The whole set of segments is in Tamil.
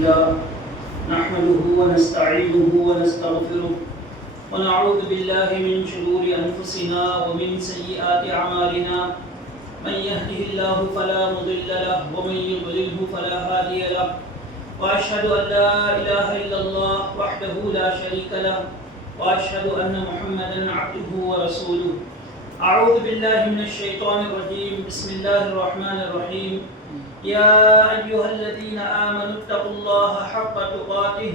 نحمده ونستعينه ونستغفره ونعوذ بالله من شرور أنفسنا ومن سيئات أعمالنا من يهده الله فلا مضل له ومن يضلله فلا هادي له وأشهد أن لا إله إلا الله وحده لا شريك له وأشهد أن محمدا عبده ورسوله. أعوذ بالله من الشيطان الرجيم. بسم الله الرحمن الرحيم. يا أيها الذين آمنوا اتقوا الله حق تقاته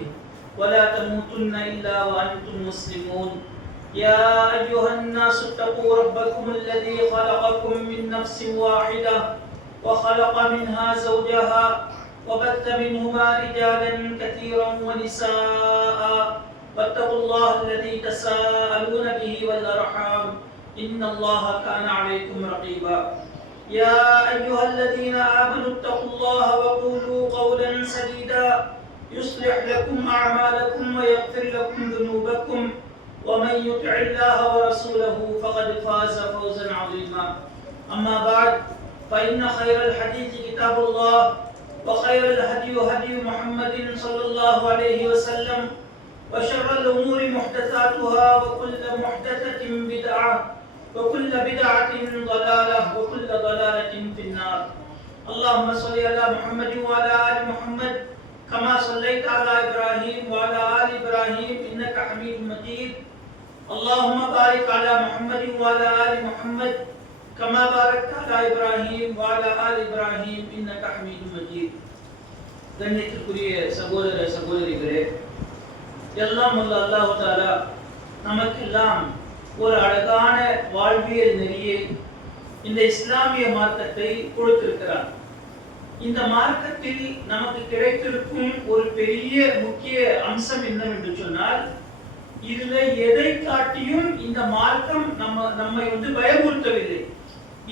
ولا تموتن إلا وأنتم مسلمون. يا أيها الناس اتقوا ربكم الذي خلقكم من نفس واحدة وخلق منها زوجها وبث منهما رجالا كثيرا ونساء واتقوا الله الذي تساءلون به والأرحام إن الله كان عليكم رقيبا. يا أيها الذين آمنوا اتقوا الله وقولوا قولا سديدا يصلح لكم أعمالكم ويغفر لكم ذنوبكم ومن يطع الله ورسوله فقد فاز فوزا عظيما. أما بعد فإن خير الحديث كتاب الله وخير الهدي هدي محمد صلى الله عليه وسلم وشر الأمور محدثاتها وكل محدثة بدعة وكل بدعة ضلالة وكل ضلالة في النار. اللهم صل على محمد وعلى آل محمد كما صليت على إبراهيم وعلى آل إبراهيم إنك حميد مجيد. اللهم بارك على محمد وعلى آل محمد كما باركت على إبراهيم وعلى آل إبراهيم إنك حميد مجيد. கண்ணியத்திற்குரிய சகோதர சகோதரிகளே, எல்லாம் வல்ல அல்லாஹ் தஆலா நமக்கெல்லாம் ஒரு அழகான வாழ்வியல் நெறியை இந்த இஸ்லாமிய மார்க்கத்தை கொடுத்திருக்கிறார். இந்த மார்க்கத்தில் நமக்கு கிடைத்திருக்கும் ஒரு பெரிய முக்கிய அம்சம் என்னவென்று சொன்னால், இதுல எதை காட்டியும் இந்த மார்க்கம் நம்மை பயமுறுத்தவில்லை.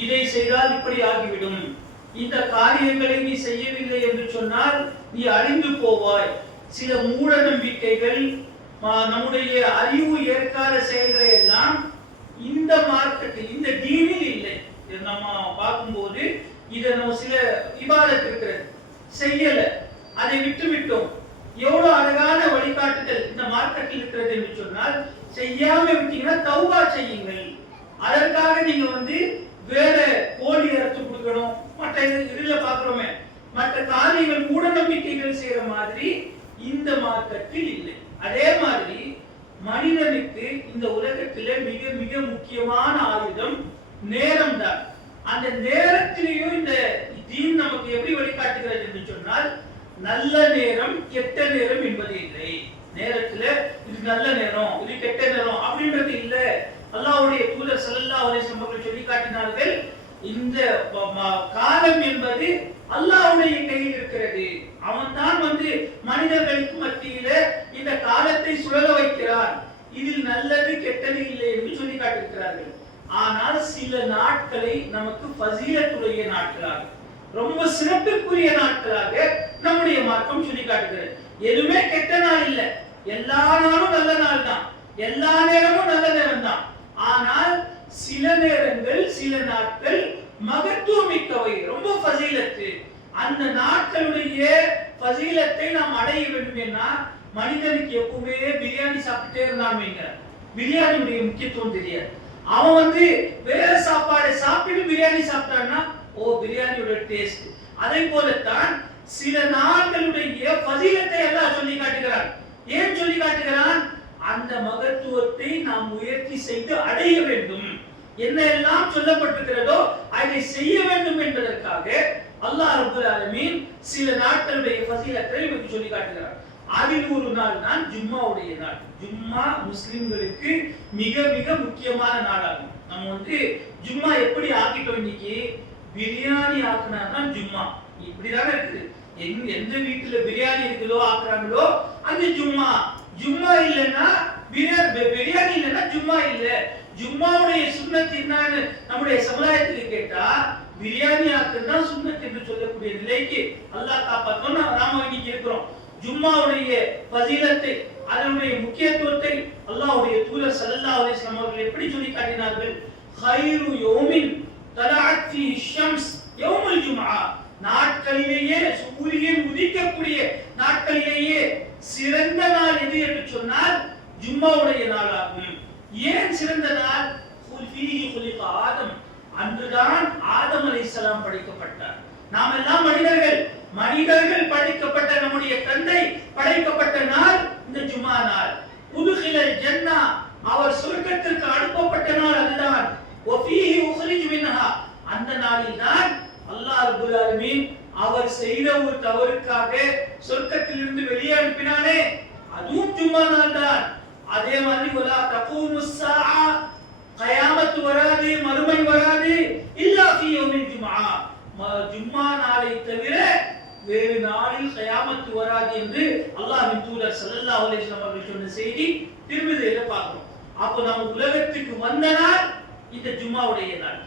இதை செய்தால் இப்படி ஆகிவிடும், இந்த காரியங்களை நீ செய்யவில்லை என்று சொன்னால் நீ அழிந்து போவாய், சில மூட நம்பிக்கைகள், நம்முடைய அறிவு ஏற்காத செயல்களை எல்லாம் இந்த மார்க்கத்தில் இந்த தீனில் இல்லை. நம்ம பார்க்கும்போது இதை நம்ம சில இபாதத் இருக்கிறது செய்யல, அதை விட்டோம். எவ்வளவு அழகான வழிகாட்டுதல் இந்த மார்க்கத்தில் இருக்கிறது என்று சொன்னால், செய்யாம விட்டீங்கன்னா தௌபா செய்யுங்கள். அதற்காக நீங்க வேற கோழி அறுத்து கொடுக்கணும், மற்ற இதுல பாக்குறோமே மற்ற காரியங்கள் மூட நம்பிக்கைகள் செய்யற மாதிரி இந்த மார்க்கத்தில் இல்லை. அதே மாதிரி மனிதனுக்கு இந்த உலகத்திலே மிக மிக முக்கியமான ஆயுதம் நேரம் தான். அந்த நேரத்திலேயும் இந்த தீன் நமக்கு எப்படி வழிகாட்டுகிறது என்று சொன்னால், நல்ல நேரம் கெட்ட நேரம் என்பது இல்லை. நேரத்துல இது நல்ல நேரம் இது கெட்ட நேரம் அப்படின்றது இல்ல. அல்லாஹ்வுடைய தூதர் ஸல்லல்லாஹு அலைஹி வஸல்லம் சொல்லி காட்டினார்கள், இந்த காலம் என்பது அல்லாஹ்வுடைய கையில் இருக்கிறது. அவன் தான் மனிதர்களுக்கு மத்தியில இந்த காலத்தை சுழல வைக்கிறான். இதில் நல்லது கெட்டது இல்லை என்று சொல்லி காட்டியிருக்கிறார்கள். ஆனால் சில நாட்களை நமக்கு ஃபஸீலத்துடைய நாட்களாக, ரொம்ப சிறப்புக்குரிய நாட்களாக நம்முடைய மார்க்கம் சொல்லி காட்டுகிறது. எதுவுமே கெட்ட நாள் இல்லை, எல்லா நாளும் நல்ல நாள் தான், எல்லா நேரமும் நல்ல நேரம் தான். ஆனால் சில நேரங்கள் சில நாட்கள் மகத்துவமிக்கவை, ரொம்ப ஃபஸீலத்து. அந்த நாட்களுடைய ஃபஸீலத்தை நாம் அடைய வேண்டும் என்னா, மனிதனுக்கு எப்பவுமே பிரியாணி சாப்பிட்டே இருந்தாங்க, பிரியாணியுடைய முக்கியத்துவம் தெரியாது. அவன் வேற சாப்பாடு சாப்பிட்டு பிரியாணி சாப்பிட்டான்னா ஓ பிரியாணியோட டேஸ்ட். அதே போலத்தான் சில நாட்களுடைய ஃபஸீலத்தை எல்லாம் சொல்லி காட்டுகிறான். ஏன் சொல்லி காட்டுகிறான்? அந்த மகத்துவத்தை நாம் முயற்சி செய்து அடைய வேண்டும், என்ன எல்லாம் சொல்லப்பட்டிருக்கிறதோ அதை செய்ய வேண்டும் என்பதற்காக அல்லாஹ் ரப்பல் ஆலமீன் சில நாட்களுடைய ஃபஸீலத்தை நமக்கு சொல்லி காட்டுகிறார். அதில் ஒரு நாள் தான் ஜும்மாவுடைய நாள். ஜும்மா முஸ்லிம்களுக்கு மிக மிக முக்கியமான நாளாகும். நம்ம ஜும்மா எப்படி ஆக்கிட்டோம், இன்னைக்கு பிரியாணி ஆக்குனாதான் ஜும்மா. இப்படிதானே இருக்குது. எந்த வீட்டுல பிரியாணி இருக்குதோ ஆக்குறாங்களோ அது ஜும்மா. ஜும்மா இல்லைன்னா பிரியாணி இல்லைன்னா ஜும்மா இல்ல. ஜும்மாவுடைய சுன்னத் என்னன்னு நம்முடைய சமுதாயத்துக்கு கேட்டா, பிரியாணி ஆக்குறதா சுன்னத் என்று சொல்லக்கூடிய நிலைக்கு அல்லாஹ் காப்பாத்தணும். நாம இன்னைக்கு இருக்கிறோம். ஜும்மாவுடைய ஃபஸீலத்தை, அதனுடைய முக்கியத்துவத்தை அல்லாஹ்வுடைய தூதர் ஸல்லல்லாஹு அலைஹி வஸல்லம் அவர்கள் எப்படி சொல்லி காட்டினார்கள்? خير يوم طلعت فيه الشمس يوم الجمعة. நாட்களிலேயே சூரியன் உதிக்கக்கூடிய நாட்கள் சிறந்த நாள் எது என்று சொன்னால் ஜும்மாவுடைய நாளாகும். ஏன் சிறந்த நாள்? ஆதம், அன்றுதான் ஆதம் அலைஹிஸ்ஸலாம் படைக்கப்பட்டார். நாம் எல்லாம் மனிதர்கள் படைக்கப்பட்ட நம்முடைய தந்தை படைக்கப்பட்ட நாள் இந்த ஜும்மா நாள். உதுகிலல் ஜன்னா, அவர் சொர்க்கத்திற்கு அனுப்பப்பட்ட நாள் அதுதான். வஃபீஹி உக்ரிஜு மின்ஹா, அந்த நாளில் தான் அல்லாஹ் ரப்பல் ஆலமீன் அவர் செய்த ஒரு தவறுக்காக சொர்க்கத்திலிருந்து வெளியே அனுப்பினானே, அதுவும் ஜும்மா நாள் தான். அதே மாதிரி வலா தகூமுஸ் ஸாஆ, கயாமத் வராது, மறுமை வராது, இல்லா ஃபீ யௌமில் ஜும்ஆ, ஜும்மா நாளை தவிர வேறு நாளில் கயாமத் வராது என்று அல்லாஹ்வின் தூதர் ஸல்லல்லாஹு அலைஹி வஸல்லம் அவர்கள் சொன்ன செய்தி திருமதியில பார்க்கிறோம். அப்ப நம்ம உலகத்துக்கு வந்த நாள் இந்த ஜும்மாவுடைய நாள்.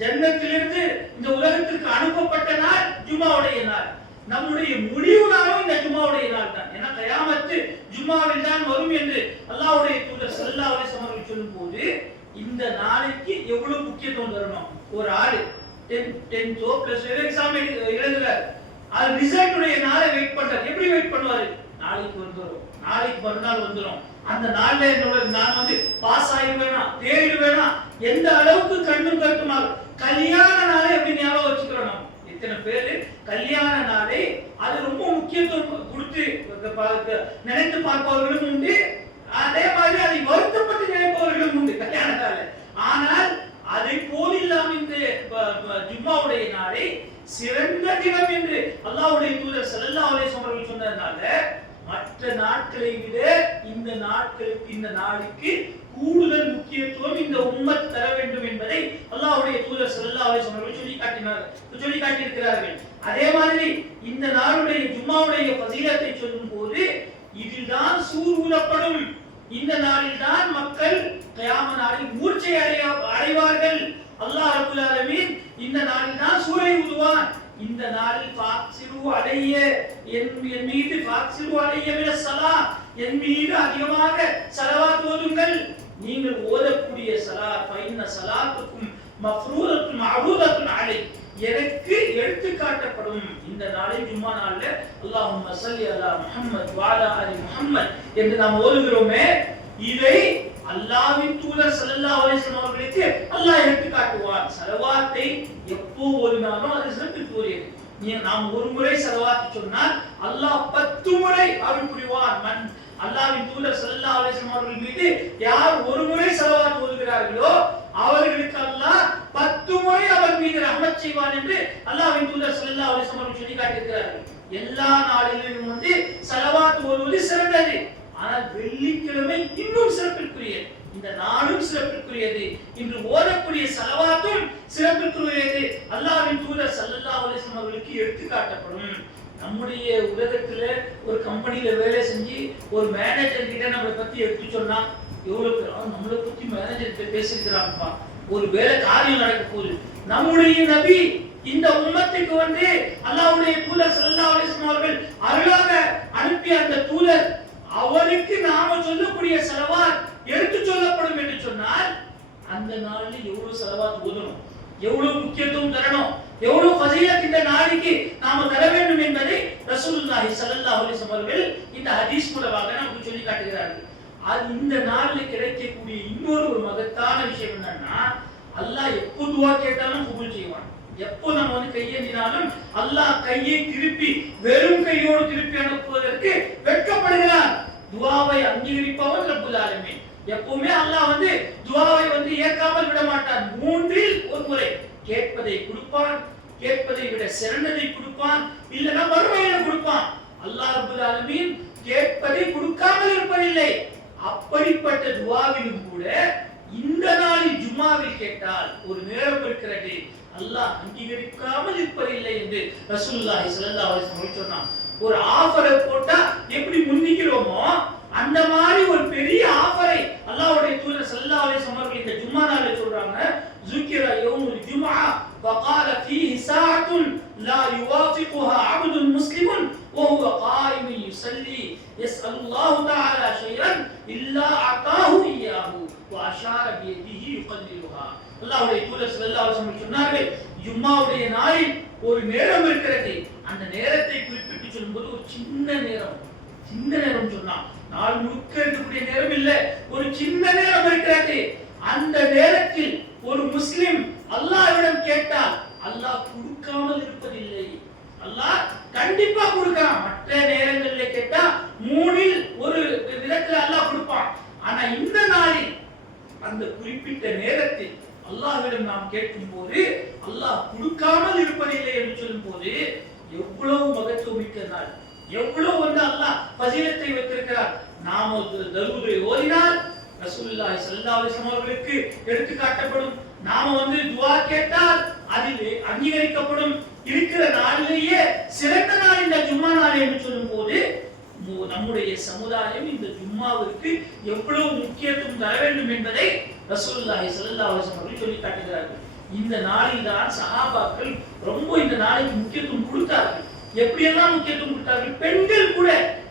ஜன்னத்திலிருந்து இந்த உலகத்திற்கு அனுப்பப்பட்ட நாள் ஜும்மாவுடைய நாள். நம்முடைய முடிவு நாளும் இந்த ஜும்மாவுடைய நாள் தான். ஏன்னா கயாமத்து ஜும்மாவில் தான் வரும் என்று அல்லாஹ்வுடைய தூதர் ஸல்லல்லாஹு அலைஹி வஸல்லம் அவர்கள் சொல்லும்போது இந்த நாளைக்கு எவ்வளவு முக்கியத்துவம் தரணும். ஒரு ஆளு 10th பிளஸ் எக்ஸாம் எழுதுறாரு, அது ரிசல்ட் உடைய நாளை வெயிட் பண்றாரு. எப்படி வெயிட் பண்ணுவாரு? நாளைக்கு வந்துரும், நாளைக்கு மறுநாள் வந்துரும், அந்த நாள்ல என்னோட நான் வந்து பாஸ் ஆயிடுவேனா தேடுவேனா, எந்த அளவுக்கு கண்ணும் கருத்துமாக. கல்யாண நாளை எப்படி ஞாபகம் வச்சுக்கிறோம்? நம்ம எத்தனை பேரு கல்யாண நாளை அது ரொம்ப முக்கியத்துவம் கொடுத்து நினைத்து பார்ப்பவர்களும் உண்டு, அதே மாதிரி அதை வருத்தப்பட்டு நினைப்பவர்களும் உண்டு கல்யாண நாளை. ஆனால் அதை போல் இல்லாமல் இந்த ஜும்மாவுடைய நாளை சிறந்த தினம் என்று அல்லாஹ்வுடைய தூதர் ஸல்லல்லாஹு அலைஹி வஸல்லம் அவர்கள் சொன்னதனால மற்ற நாட்களை விட இந்த நாளுக்கு கூடுதல் முக்கியத்துவம் இந்த உம்மத் தர வேண்டும் என்பதை அல்லாஹ்வுடைய தூதர் ஸல்லல்லாஹு அலைஹி வஸல்லம் அவர்கள் சொல்லி காட்டியிருக்கிறார்கள். அதே மாதிரி இந்த நாளுடைய ஜும்மாவுடைய ஃபஸீலத்தை சொல்லும்போது இதில்தான் சூர் ஊதப்படும். இந்த நாளில் தான் மக்கள் கியாம நாளில் மூர்ச்சை அடைவார்கள். அல்லாஹ் ரப்பல் ஆலமீன் இந்த நாளில் தான் சூரை ஊதுவான். இந்த நாளில் ஃபாக்ஸிரு அலைய, என் மீது ஃபாக்ஸிரு அலைய மினஸ் ஸலாத், என் மீது அதிகமாக ஸலவாத் ஓதுங்கள். நீங்கள் ஓதக்கூடிய ஸலாத் ஃபைன்ன ஸலாத்துக்கும் மஃரூதத்துன் மஅரூதத்துன் அலை, எனக்கு எடுத்து காட்டப்படும். இந்த நாளில் ஜும்மா நாள்ல அல்லாஹும்ம ஸல்லி அலா முஹம்மத் வ அலா ஆலி முஹம்மத் என்று நாம் ஓதுகிறோமே, இதை அல்லாஹ்வின் தூதர் ஸல்லல்லாஹு அலைஹி வஸல்லம் அவர்களுக்கு அல்லாஹ் எடுத்து காட்டுவான். ஸலவாத்தை எப்போ ஓதினாலும் அது சிறப்புக்குரியது. நாம் ஒரு முறை ஸலவாத் சொன்னால் அல்லாஹ் 10 முறை அருள் புரிவான். அல்லாஹ்வின் தூதர் ஸல்லல்லாஹு அலைஹி வஸல்லம் அவர்கள் மீது யார் ஒரு முறை ஸலவாத் ஓதுகிறார்களோ அவர்களுக்கு அல்லாஹ் 10 முறை அவர் மீது ரஹ்மத் செய்வான் என்று அல்லாஹ்வின் தூதர் ஸல்லல்லாஹு அலைஹி வஸல்லம் அவர்கள் சொல்லி காட்டியிருக்கிறார்கள். எல்லா நாளிலும் வந்து ஸலவாத் ஓதுவது சிறந்தது. ஆனால் வெள்ளிக்கிழமை இன்னும் சிறப்பிற்குரியது. இந்த நாளும் சிறப்பிற்குரியது. இன்று ஓதக்கூடிய ஸலவாத்தும் சிறப்பிற்குரியது. அல்லாஹ்வின் தூதர் ஸல்லல்லாஹு அலைஹி வஸல்லம் அவர்களுக்கு எடுத்து காட்டப்படும். நம்முடைய உலகத்துல ஒரு கம்பெனில வேலை செஞ்சு ஒரு மேனேஜர் கிட்ட நம்மளை பத்தி எடுத்து சொன்னா எவ்வளவு பேர் நம்மளை பத்தி மேனேஜர் கிட்ட பேசிருக்கிறாங்கப்பா, ஒரு வேலை காரியம் நடக்க போகுது. நம்முடைய நபி இந்த உம்மத்துக்கு வந்து அல்லாஹ்வுடைய தூதர் ஸல்லல்லாஹு அலைஹி வஸல்லம் அவர்கள் அருளாக அனுப்பிய அந்த தூதர், அவருக்கு நாம சொல்லக்கூடிய ஸலவாத் எடுத்து சொல்லப்படும் என்று சொன்னால் அந்த நாளில் எவ்வளவு ஸலவாத் ஓதணும், எவ்வளவு முக்கியத்துவம் தரணும், எவ்வளவு ஃபஸீலத் இந்த நாளைக்கு நாம தர வேண்டும் என்பதை ரசூலுல்லாஹி ஸல்லல்லாஹு அலைஹி வஸல்லம் அவர்கள் இந்த ஹதீஸ் மூலமாக நமக்கு சொல்லி காட்டுகிறார்கள். அது இந்த நாளில் கிடைக்கக்கூடிய இன்னொரு ஒரு மகத்தான விஷயம் என்னன்னா, அல்லாஹ் எப்போ துஆ கேட்டாலும் கபூல் செய்வான். எப்போ நம்ம வந்து கையேந்தினாலும் அல்லாஹ் கையை திருப்பி வெறும் கையோடு திருப்பி அனுப்புவதற்கு வெட்கப்படுகிறான். துஆவை அங்கீகரிப்பவன் ரப்புல் ஆலமீன். எப்பவுமே அல்லாஹ் வந்து துஆவை வந்து ஏற்காமல் விட மாட்டான். 3இல் ஒரு முறை கேட்பதை கொடுப்பான், கேட்பதை விட சிறந்ததை கொடுப்பான், இல்லனா மறுமையில கொடுப்பான். அல்லாஹ் ரப்புல் ஆலமீன் கேட்பதை கொடுக்காமல் இருப்பதில்லை. அப்படிப்பட்ட துஆவிலும் கூட இந்த நாளில் ஜும்மாவில் கேட்டால் ஒரு நேரம் இருக்கிறது, அல்லாஹ் அங்கீகரிக்காமல் இருப்பதில்லை என்று ரசூலுல்லாஹி ஸல்லல்லாஹு அலைஹி வஸல்லம் சொன்னான். ஒரு ஆஃபரை போட்டா எப்படி முந்திக்கிறோமோ அந்த மாதிரி ஒரு பெரிய ஆஃபரை அல்லாஹ்வுடைய தூதர் ஸல்லல்லாஹு அலைஹி வஸல்லம் அவர்கள் இந்த ஜும்மா நாளில் சொல்றாங்க. ذكر يوم الجمعة وقال فيه ساعة لا يوافقها عبد مسلم وهو قائم يصلي يسأل الله تعالى شيئا إلا أعطاه إياه وأشار بيده يقللها. அல்லாஹ்வுடைய தூதர் ஸல்லல்லாஹு அலைஹி வஸல்லம் சொன்னார்கள், ஜும்மாவுடைய நாளில் ஒரு நேரம் இருக்கிறது. அந்த நேரத்தை குறிப்பிட்டு சொல்லும்போது ஒரு சின்ன நேரம், சின்ன நேரம் சொன்னா நாள் முழுக்க இருக்கக்கூடிய நேரம் இல்ல, ஒரு சின்ன நேரம் இருக்கிறது. அந்த நேரத்தில் ஒரு முஸ்லிம் அல்லாஹ்விடம் கேட்டால் அல்லாஹ் கொடுக்காமல் இருப்பதில்லை. அல்லாஹ் கண்டிப்பா கொடுக்கிறான். மற்ற நேரங்களில் கேட்டா மூணில் ஒரு விதத்துல அல்லாஹ் கொடுப்பான். ஆனா இந்த நாளில் அந்த குறிப்பிட்ட நேரத்தில் அல்லாஹ்விடம் நாம் கேட்கும் போது அல்லாஹ் கொடுக்காமல் இருப்பதில்லை என்று சொல்லும் போது எவ்வளவு மகத்துவமிக்க நாள், எவ்வளவு அல்லாஹ் ஃபஸீலத்தை வைத்திருக்கிறார். நாம தரூதை ஓதினால் ரசூலுல்லாஹி ஸல்லல்லாஹு அலைஹி வஸல்லம் அவர்களுக்கு எடுத்து காட்டப்படும். நாம துஆ கேட்டால் அதிலே அங்கீகரிக்கப்படும். இருக்கிற நாளிலேயே சிறந்த நாள் இந்த ஜும்மா நாள் என்று சொல்லும் போது நம்முடைய சமுதாயம் இந்த ஜும்மாவிற்கு எவ்வளவு முக்கியத்துவம் தர வேண்டும் என்பதை ரசூலுல்லாஹி ஸல்லல்லாஹு அலைஹி வஸல்லம் அவர்கள் சொல்லி காட்டுகிறார்கள். இந்த நாளில் தான் சஹாபாக்கள் ரொம்ப இந்த நாளைக்கு முக்கியத்துவம் கொடுத்தார்கள். எப்படியெல்லாம் முக்கியத்துவம் கொடுத்தார்கள்? பெண்கள் கூட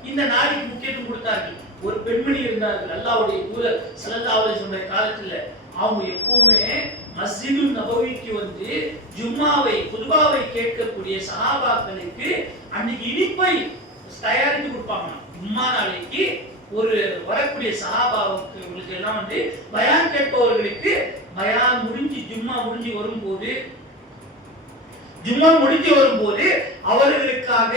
இந்த நாளைக்கு முக்கியத்துவம் கொடுத்தார்கள். ஒரு பெண்மணி இருந்தார்கள் அல்லாஹ்வுடைய தூதர் ஸல்லல்லாஹு அலைஹி வஸல்லம் காலத்துல. அவங்க எப்பவுமே மஸ்ஜிதுன் நபவிக்கு ஜும்மாவை குதுபாவை கேட்கக்கூடிய சஹாபாக்களுக்கு அன்னைக்கு இனிப்பை தயாரித்து கொடுப்பாங்க. ஜும்மா நாளைக்கு ஒரு வரக்கூடிய சஹாபாவுக்கு எல்லாம் பயான் கேட்பவர்களுக்கு பயான் முடிஞ்சு ஜும்மா முடிஞ்சு வரும்போது அவர்களுக்காக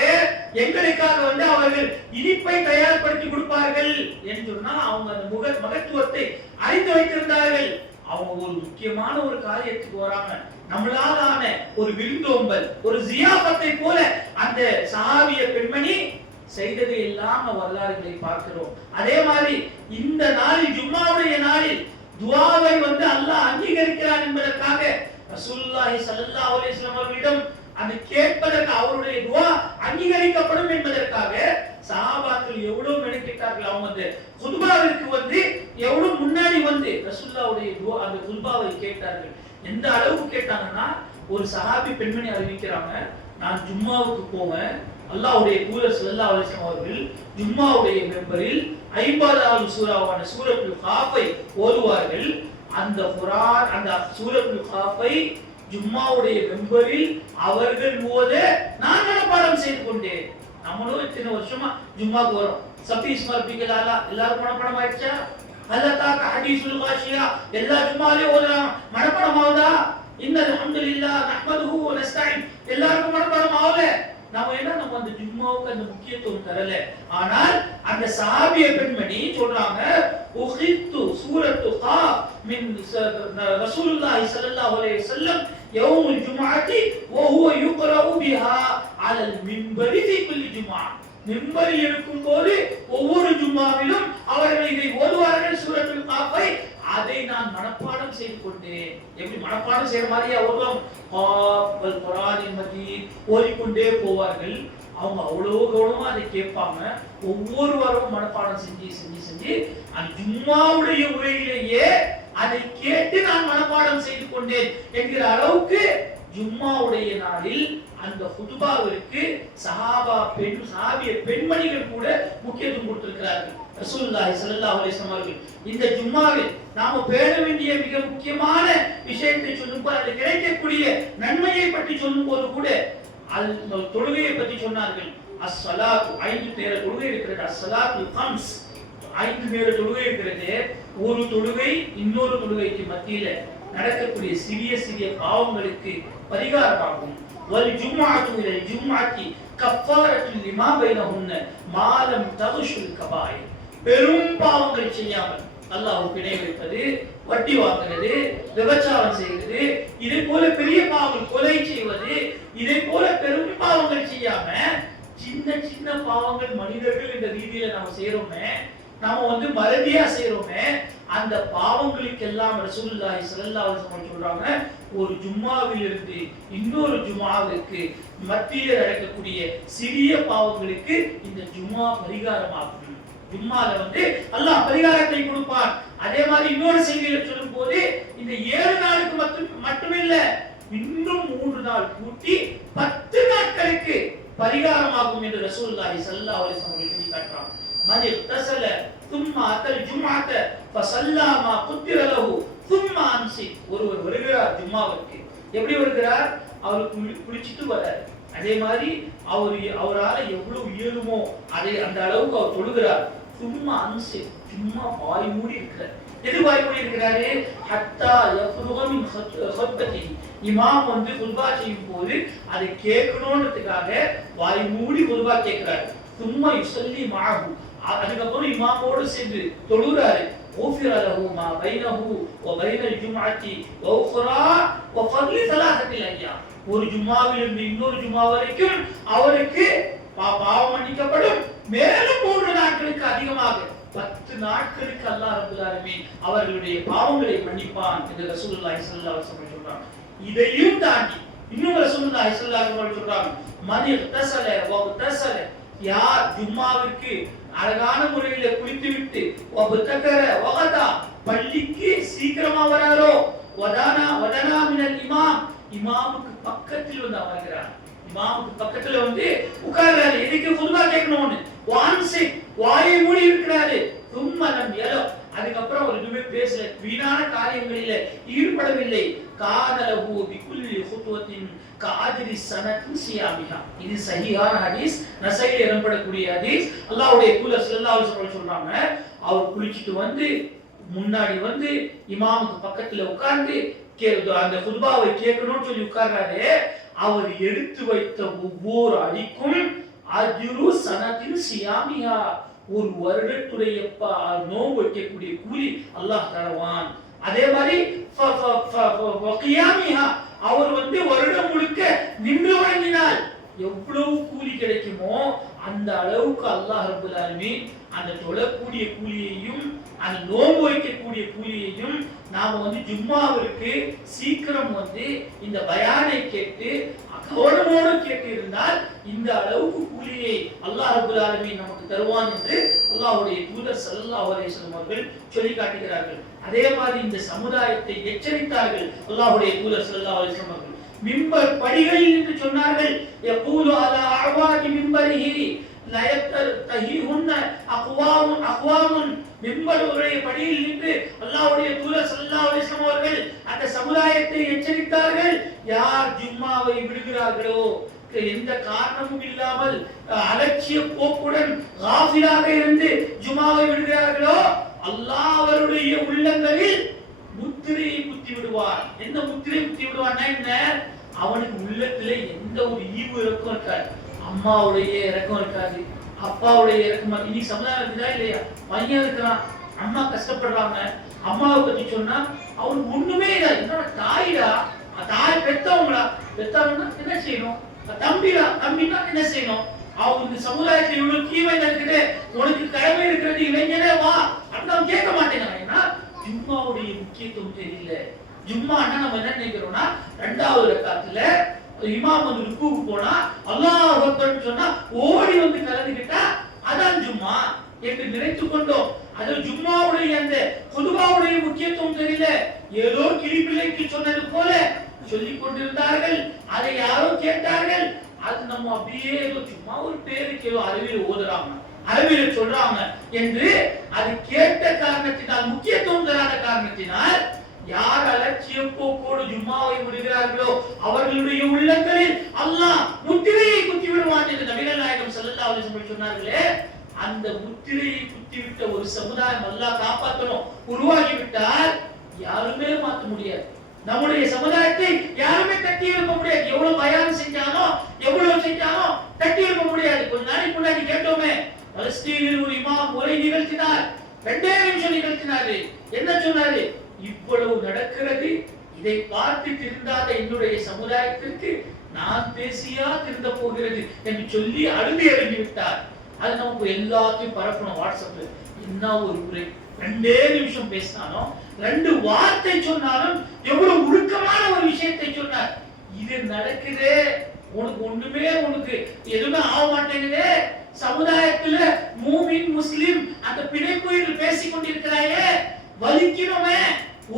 எங்களுக்காக அவர்கள் இனிப்பை தயார்படுத்தி கொடுப்பார்கள் என்று சொன்னா அவங்க அந்த மகத்துவத்தை அறிந்து வைத்திருந்தார்கள். அவங்க ஒரு முக்கியமான ஒரு காரியத்துக்கு வராங்க, நம்மளாலான ஒரு விருந்தோம்பல், ஒரு ஜியாஃபத்தை போல அந்த சஹாபிய பெண்மணி செய்ததை எல்லாம் வரலாறுகளை பார்க்கிறோம். அதே மாதிரி இந்த நாளில் ஜும்மாவுடைய நாளில் துஆவை அல்லாஹ் அங்கீகரிக்கிறார் என்பதற்காக ரசூலுல்லாஹி ஸல்லல்லாஹு அலைஹி வஸல்லம் அவர்களிடம் அந்த கேட்பதற்கு அவருடைய துஆ அங்கீகரிக்கப்படும் என்பதற்காக சஹாபாக்கள் எவ்வளவு மெனக்கிட்டார்கள். அவங்க அந்த குதுபாவிற்கு எவ்வளவு முன்னாடி ரசூலுல்லாஹ்வுடைய துஆ அந்த குதுபாவை கேட்டார்கள். எந்த அளவுக்கு கேட்டாங்கன்னா, ஒரு சஹாபி பெண்மணி அறிவிக்கிறாங்க, நான் ஜும்மாவுக்கு போவேன், அல்லாஹ்வுடைய தூதர் ஸல்லல்லாஹு அலைஹி வஸல்லம் அவர்கள் ஜும்மாவுடைய மெம்பரில் 50வது சூராவான சூரத்துல் காஃபை ஓதுவார்கள். அந்த குர்ஆன் அந்த சூரத்துல் காஃபை ஜும்மாவுடைய மெம்பரில் அவர்கள் ஓத நான் மனப்பாடம் செய்து கொண்டேன். நம்மளும் இத்தனை வருஷமா ஜும்மாக்கு வரோம், சபீஸ் மர்பிகல் அலா எல்லாரும் மனப்பாடம் ஆயிடுச்சா? அல்லதாக ஹதீஸுல் காஷியா எல்லா ஜும்மாலயும் ஓதுறாங்க, மனப்பாடம் ஆகுதா? இன்னல் ஹம்துலில்லாஹ் நஹ்மதுஹு வ நஸ்தஈன் எல்லாருக்கும் மனப்பாடம் ஆகல. நம்ம அந்த ஜும்மாவுக்கு அந்த முக்கியத்துவம் தரல. ஆனால் அந்த சஹாபிய பெண்மணி சொல்றாங்க, உஹித்து சூரத்து காஃப் மின் ரசூலுல்லாஹி ஸல்லல்லாஹு அலைஹி வஸல்லம் யௌமுல் ஜும்ஆத்தி வ ஹுவ யுக்ரஉ பிஹா அலல் மின்பரி ஃபீ குல்லி ஜும்ஆ. மிம்பரில் இருக்கும்போது ஒவ்வொரு ஜும்மாவிலும் அவர்கள் இதை ஓதுவார்கள் சூரத்துல் காஃபை. அதை நான் மனப்பாடம் செய்து கொண்டேன். எப்படி மனப்பாடம் செய்யற மாதிரியா ஓதுவோம்? காஃபல் குர்ஆனின் மஜீத் ஓதிக்கொண்டே போவார்கள். அவங்க அவ்வளவு கவனமா அதை கேட்பாங்க. ஒவ்வொரு வாரமும் மனப்பாடம் செஞ்சு அந்த ஜும்மாவுடைய உரையிலேயே அதை கேட்டு நான் மனப்பாடம் செய்து கொண்டேன் என்கிற அளவுக்கு ஜும்மாவுடைய நாளில் அந்த குதுபாவிற்கு சஹாபிய பெண்மணிகள் கூட முக்கியத்துவம் கொடுத்திருக்கிறார்கள். ரசூலுல்லாஹி ஸல்லல்லாஹு அலைஹி வஸல்லம் அவர்கள் இந்த ஜும்மாவில் நாம பேண வேண்டிய மிக முக்கியமான விஷயத்தை சொல்லும்போது அது கிடைக்கக்கூடிய நன்மையை பற்றி சொல்லும்போது கூட தொழுகையை பற்றி சொன்னார்கள். அஸ்ஸலாத்து 5 நேர தொழுகை இருக்கிறது. அஸ்ஸலாத்து கம்ஸ் 5 நேர தொழுகை இருக்கிறது. ஒரு தொழுகை இன்னொரு தொழுகைக்கு மத்தியில நடக்கக்கூடிய சிறிய சிறிய பாவங்களுக்கு பரிகாரமாகும். வல் ஜும்ஆத்து இலல் ஜும்ஆத்தி கஃபாரத்து லிமா பைனஹுன்ன மா லம் தகுஷுல் கபாயிர். பெரும் பாவங்கள் செய்யாமல் அல்லாஹ்வுக்கு இணை வைப்பது, வட்டி வாங்குறது, விபச்சாரம் செய்வது, இதே போல பெரிய பாவங்கள், கொலை செய்வது, இதே போல பெரும் பாவங்கள் செய்யாம சின்ன சின்ன பாவங்கள் மனிதர்கள் என்ற ரீதியில நாம செய்யறோமே, நாம மறதியா செய்யறோமே, அந்த பாவங்களுக்கெல்லாம் ரசூலுல்லாஹி ஸல்லல்லாஹு அலைஹி வஸல்லம் சொல்றாங்க, ஒரு ஜும்மாவில் இருந்து இன்னொரு ஜும்மாவுக்கு மத்தியில் நடக்கக்கூடிய சிறிய பாவங்களுக்கு இந்த ஜும்மா பரிகாரமாகும். ஜும்மால அல்லாஹ் பரிகாரத்தை கொடுப்பான். அதே மாதிரி இன்னொரு செய்தியில சொல்லும்போது இந்த 7 நாளுக்கு மட்டுமில்ல, இன்னும் 3 நாள் கூட்டி 10 நாட்களுக்கு பரிகாரமாகும் என்று ரசூலுல்லாஹி ஸல்லல்லாஹு அலைஹி வஸல்லம் சொல்லி காட்டுறாங்க. மன் இக்தஸல ثم اتى الجمعه فصلى ما قدر له ثم امسك. ஒருவர் வருகிறார் ஜும்மாவுக்கு. எப்படி வருகிறார்? அவர் குளிச்சிட்டு வரார். அதே மாதிரி அவரால் எவ்வளவு இயலுமோ அதை அந்த அளவுக்கு அவர் தொழுகிறார். சும்மா அன்சி சும்மா வாய் மூடி இருக்கிறார். எது வாய் மூடி இருக்கிறாரு? ஹத்தா யஃப்ருக மின் ஹுத்பதி, இமாம் குத்பா செய்யும் போது அதை கேட்கணும்ன்றதுக்காக வாய் மூடி குத்பா கேட்கிறாரு. சும்மா யுஸல்லி மஅஹு, அதுக்கப்புறம் இமாமோடு சேர்ந்து தொழுகிறாரு. غفر له ما بينه وبين الجمعة وأخرى وفضل ثلاثة أيام. ஒரு ஜும்மாவிலிருந்து இன்னொரு ஜும்மா வரைக்கும் அவருக்கு பாவம் மன்னிக்கப்படும். மேலும் 3 நாட்களுக்கு அதிகமாக 10 நாட்களுக்கு அல்லாஹ் ரப்பல் ஆலமீன் அவர்களுடைய பாவங்களை மன்னிப்பான் என்று ரசூலுல்லாஹி ஸல்லல்லாஹு அலைஹி வஸல்லம் சொல்றாங்க. இதையும் தாண்டி இன்னும் ரசூலுல்லாஹி ஸல்லல்லாஹு அலைஹி வஸல்லம் சொல்றாங்க, மன் இக்தஸல வக்தஸல, யார் ஜும்மாவிற்கு அழகான முறையில குளித்துவிட்டு வபதகர வகதா, பள்ளிக்கு சீக்கிரமா வராரோ, வதனா மினல் இமாம், இமாமுக்கு பக்கத்தில் வந்து அமர்கிறார். இமாமுக்கு பக்கத்துல வந்து உட்கார்றாரு. எதுக்கு? குத்பா கேட்கணும்னு. வான்சி வாயை மூடி இருக்கிறாரு. தும்மலம் எலோ, அதுக்கப்புறம் ஒரு எதுவுமே பேசல, வீணான காரியங்களில ஈடுபடவில்லை. காதலஹு பிகுல்லி ஹுத்வத்தின் காதிரி சனத்தின் சியாமிஹா. இது சஹீஹான ஹதீஸ், நஸையில் இடம்பெறக்கூடிய ஹதீஸ். அல்லாஹ்வுடைய தூதர் ஸல்லல்லாஹு அலைஹி வஸல்லம் சொல்றாங்க, அவர் குளிச்சிட்டு வந்து முன்னாடி வந்து இமாமுக்கு பக்கத்துல உட்கார்ந்து அந்த குத்பாவை கேட்கணும்னு சொல்லி உட்கார்றாரு. அவர் எடுத்து வைத்த ஒவ்வொரு அடிக்கும் அஜ்ரு சனத்தின் சியாமிஹா, ஒரு வருடத்துடைய நோன்பு வைக்கக்கூடிய கூலி அல்லாஹ் தருவான். அதே மாதிரி அவர் வருடம் முழுக்க நின்று வணங்கினால் எவ்வளவு கூலி கிடைக்குமோ அந்த அளவுக்கு அல்லாஹ் ரப்பல் ஆலமீன் அந்த தொழக்கூடிய கூலியையும் அந்த நோன்பு வைக்கக்கூடிய கூலியையும் நாம ஜும்மாவிற்கு சீக்கிரம் இந்த பயானை கேட்டு கவனமோடு கேட்டு இருந்தால் இந்த அளவுக்கு கூலியை அல்லாஹ் ரப்பல் ஆலமீன் நமக்கு தருவான் என்று அல்லாஹ்வுடைய தூதர் ஸல்லல்லாஹு அலைஹி வஸல்லம் அவர்கள் சொல்லி காட்டுகிறார்கள். அதே மாதிரி இந்த சமுதாயத்தை எச்சரித்தார்கள் அல்லாஹ்வுடைய தூதர் ஸல்லல்லாஹு அலைஹி வஸல்லம் அவர்கள். மிம்பர் படிகளில் என்று சொன்னார்கள், யகூலு அலா அஅவாதி மிம்பரிஹி லா யத்தஹிஹுன்ன அக்வாமுன், மிம்பருடைய படியில் நின்று அல்லாஹ்வுடைய தூதர் ஸல்லல்லாஹு அலைஹி வஸல்லம் அவர்கள் அந்த சமுதாயத்தை எச்சரித்தார்கள். யார் ஜும்மாவை விடுகிறார்களோ, எந்த காரணமும் இல்லாமல் அலட்சிய போக்குடன் காஃபிலாக இருந்து ஜும்மாவை விடுகிறார்களோ, அல்லாஹ் அவருடைய உள்ளங்களில் முத்திரையை குத்தி விடுவார். என்ன முத்திரை குத்தி விடுவார்னா என்ன? அவனுக்கு உள்ளத்துல எந்த ஒரு ஈவு இறக்கம் இருக்காது, அம்மாவுடைய இறக்கம் இருக்காது, அப்பாவுடைய இறக்கம். இன்னைக்கு சமுதாயம் இருக்குதா இல்லையா? பையன் இருக்கிறான், அம்மா கஷ்டப்படுறாங்க, அம்மாவை பத்தி சொன்னா அவனுக்கு ஒண்ணுமே இல்லை. என்னோட தாயிடா, தாய் பெத்தவங்களா, பெத்தவங்கன்னா என்ன செய்யணும்? தம்பிடா, தம்பினா என்ன செய்யணும்? அவனுக்கு சமுதாயத்தில் இவ்வளவு தீமை இருக்குது, உனக்கு கடமை இருக்கிறது, இளைஞனே வா அப்படின்னு கேட்க மாட்டேங்கிறான். ஏன்னா ஜும்மாவுடைய முக்கியத்துவம் தெரியல. ஜும்மான்னா நம்ம என்ன நினைக்கிறோம்னா, 2வது ரக்காத்துல இமாம் ருக்குவுக்கு போனா அல்லாஹ் அக்பர்னு சொன்னா ஓடி கலந்துக்கிட்டா அதான் ஜும்மா என்று நினைத்துக் கொண்டோம். அது ஜும்மாவுடைய அந்த குதுபாவுடைய முக்கியத்துவம் தெரியல. ஏதோ கிளிப்பிள்ளைக்கு சொன்னது போல சொல்லிக் கொண்டிருந்தார்கள். அதை யாரோ கேட்டார்கள். அது நம்ம அப்படியே ஏதோ சும்மா ஒரு பேருக்கு ஏதோ அறிவியல் ஓதுறாங்க, அறிவியல் சொல்றாங்க என்று அது கேட்ட காரணத்தினால், முக்கியத்துவம் தராத காரணத்தினால் யார் அலட்சிய போக்கோடு ஜும்மாவை விடுகிறார்களோ அவர்களுடைய உள்ளங்களில் அல்லாஹ் முத்திரையை குத்தி விடுவான் என்று நபிகள் நாயகம் ஸல்லல்லாஹு அலைஹி வஸல்லம் சொன்னார்களே. அந்த முத்திரையை குத்திவிட்ட ஒரு சமுதாயம் அல்லாஹ் காப்பாற்றணும். உருவாகிவிட்டால் யாருமே மாற்ற முடியாது. நம்முடைய சமுதாயத்தை யாருமே தட்டி எழுப்ப முடியாது. எவ்வளவு பயான் செஞ்சாலும் எவ்வளவு செஞ்சாலும் தட்டி எழுப்ப முடியாது. கொஞ்ச நாளைக்கு முன்னாடி கேட்டோமே, பலஸ்தீனில் ஒரு இமாம் உரை நிகழ்த்தினார். 2 நிமிஷம் நிகழ்த்தினாரு. என்ன சொன்னாரு? இவ்வளவு நடக்கிறது, இதை பார்த்து திருந்தாத என்னுடைய சமுதாயத்திற்கு நான் பேசியா திருந்த போகிறது என்று சொல்லி அழுது இறங்கி விட்டார். அது நமக்கு எல்லாத்தையும் பரப்பணும் வாட்ஸ்அப்ல. என்ன ஒரு உரை, 2 நிமிஷம் பேசினாலும் 2 வார்த்தை சொன்னாலும் எவ்வளவு உருக்கமான ஒரு விஷயத்தை சொன்னார். இது நடக்குது, உனக்கு ஒண்ணுமே உனக்கு எதுவுமே ஆக மாட்டேங்குது. சமுதாயத்துல மூமின் முஸ்லிம் அந்த பிணைப்புயில் பேசிக் கொண்டிருக்கிறாயே, வலிக்கிறோமே.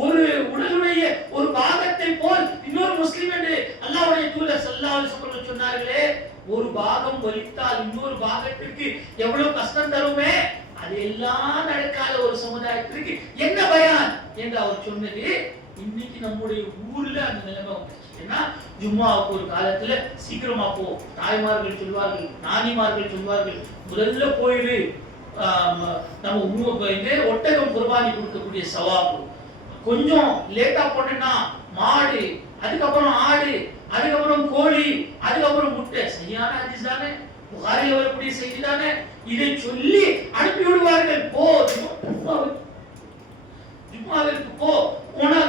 ஒரு உடலுடைய ஒரு பாகத்தை போல் இன்னொரு முஸ்லிம் என்று அல்லாஹ்வுடைய தூதர் ஸல்லல்லாஹு அலைஹி வஸல்லம் சொன்னார்களே. ஒரு பாகம் வலித்தால் இன்னொரு பாகத்திற்கு எவ்வளவு கஷ்டம் தருமே. அது எல்லாம் நடக்காத ஒரு சமுதாயத்திற்கு என்ன பயான் என்று அவர் சொன்னது இன்னைக்கு நம்முடைய ஊர்ல அந்த நிலைமை ஏன்னா ஜும்மாவுக்கு ஒரு காலத்துல சீக்கிரமா போ, தாய்மார்கள் சொல்வார்கள், நானிமார்கள் சொல்வார்கள், முதல்ல போயிடு, நம்ம ஒட்டகம் குர்பானி கொடுக்கக்கூடிய சவாபு. கொஞ்சம் லேட்டா போனா மாடு, அதுக்கப்புறம் ஆடு, அதுக்கப்புறம் கோழி, அதுக்கப்புறம் முட்டை. சரியான ஹதீஸ் தானே, புகாரில் வரக்கூடிய செய்தி தானே. இதை சொல்லி அனுப்பி விடுவார்கள். போ ஜும்மாவிற்கு போ, போனால்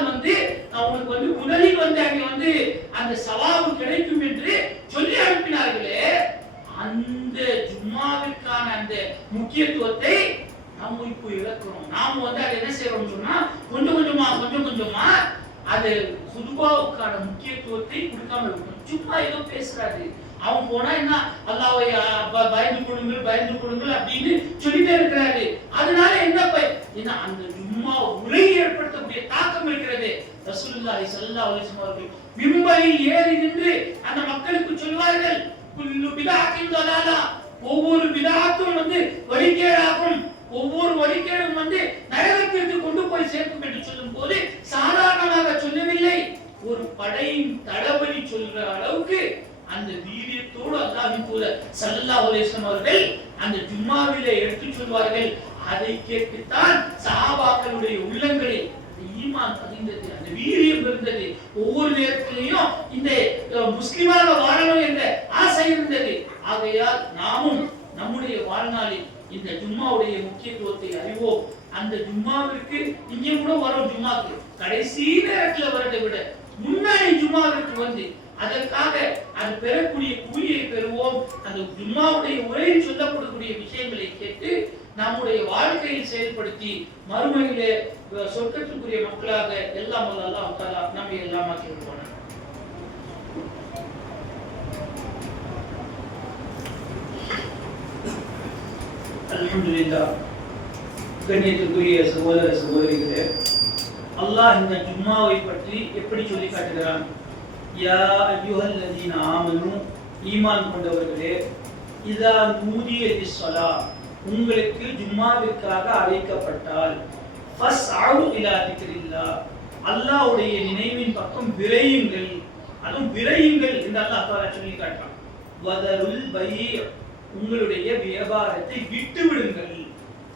அவங்களுக்கு முதலில் அங்கே அந்த சவாபு கிடைக்கும் என்று சொல்லி அனுப்பினார்களே. அந்த ஜும்மாவிற்கான அந்த முக்கியத்துவத்தை நம்ம இப்போ இழக்கிறோம். நாம அதை என்ன செய்யறோம் சொன்னா கொஞ்சம் கொஞ்சமா அது குதுபாவுக்கான முக்கியத்துவத்தை கொடுக்காம இருக்கணும். சும்மா ஏதோ பேசுறாரு, அவன் போனா என்ன அல்லாஹ்வை பயந்து கொள்ளுங்கள் அப்படின்னு சொல்லிட்டே இருக்கிறாரு. அதனால என்ன அந்த ஜும்மா உரை ஏற்படுத்தக்கூடிய தாக்கம் இருக்கிறது. ரசூலுல்லாஹி ஸல்லல்லாஹு அலைஹி வஸல்லம் அவர்கள் மிம்பரில் ஏறி நின்று அந்த மக்களுக்கு சொல்வார்கள், குல்லு பிதஅத்தின் தலாலா, ஒவ்வொரு பிதஅத்தும் வழிகேடாகும், ஒவ்வொரு வழிகேடும் நரகத்திற்கு கொண்டு போய் சேர்க்கும் என்று சொல்லும் போது சாதாரணமாக சொல்லவில்லை, ஒரு படையின் தளபதி சொல்ற அளவுக்கு அந்த வீரியத்தோடு அல்லாஹ்வின் தூதர் ஸல்லல்லாஹு அலைஹி வஸல்லம் அவர்கள் அந்த ஜும்மாவிலே எடுத்து சொல்வார்கள். அதை கேட்டுத்தான் சஹாபாக்களுடைய உள்ளங்களில் ஈமான் பதிந்தது, அந்த வீரியம் இருந்தது. ஒவ்வொரு நேரத்திலையும் இந்த முஸ்லிமாக வாழணும் என்ற ஆசை இருந்தது. ஆகையால் நாமும் நம்முடைய வாழ்நாளில் இந்த ஜும்மாவுடைய முக்கியத்துவத்தை அறிவோம். அந்த ஜும்மாவிற்கு இங்கே கூட வரும், ஜும்மாக்கு கடைசி நேரத்தில் வரதை விட முன்னாடி ஜும்மாவிற்கு அதற்காக அது பெறக்கூடிய கூலியை பெறுவோம். அந்த ஜும்மாவுடைய உரையில் சொல்லப்படக்கூடிய விஷயங்களை கேட்டு நம்முடைய வாழ்க்கையில் செயல்படுத்தி மறுமையிலே சொர்க்கத்திற்குரிய மக்களாக எல்லாம் அல்லாஹ் தஆலா நம்மை எல்லாம் ஆக்கி விடுவார். அல்ஹம்துலில்லாஹ். கண்ணியத்துக்குரிய சகோதர சகோதரிகளே, அல்லாஹ் இந்த ஜும்மாவை பற்றி எப்படி சொல்லி காட்டுகிறான்? யா அய்யுஹல்லதீன ஆமனு, ஈமான் கொண்டவர்களே, இதா நூதிய லிஸ்ஸலா, உங்களுக்கு ஜும்மாவிற்காக அழைக்கப்பட்டால் ஃபஸ்அவு இலா திக்ரில்லாஹ், அல்லாஹ்வுடைய நினைவின் பக்கம் விரையுங்கள். அதுவும் விரையுங்கள் என்று அல்லாஹ் தஆலா சொல்லி காட்டுறான். வதருல் பைஅ, உங்களுடைய வியாபாரத்தை விட்டு விடுங்கள்.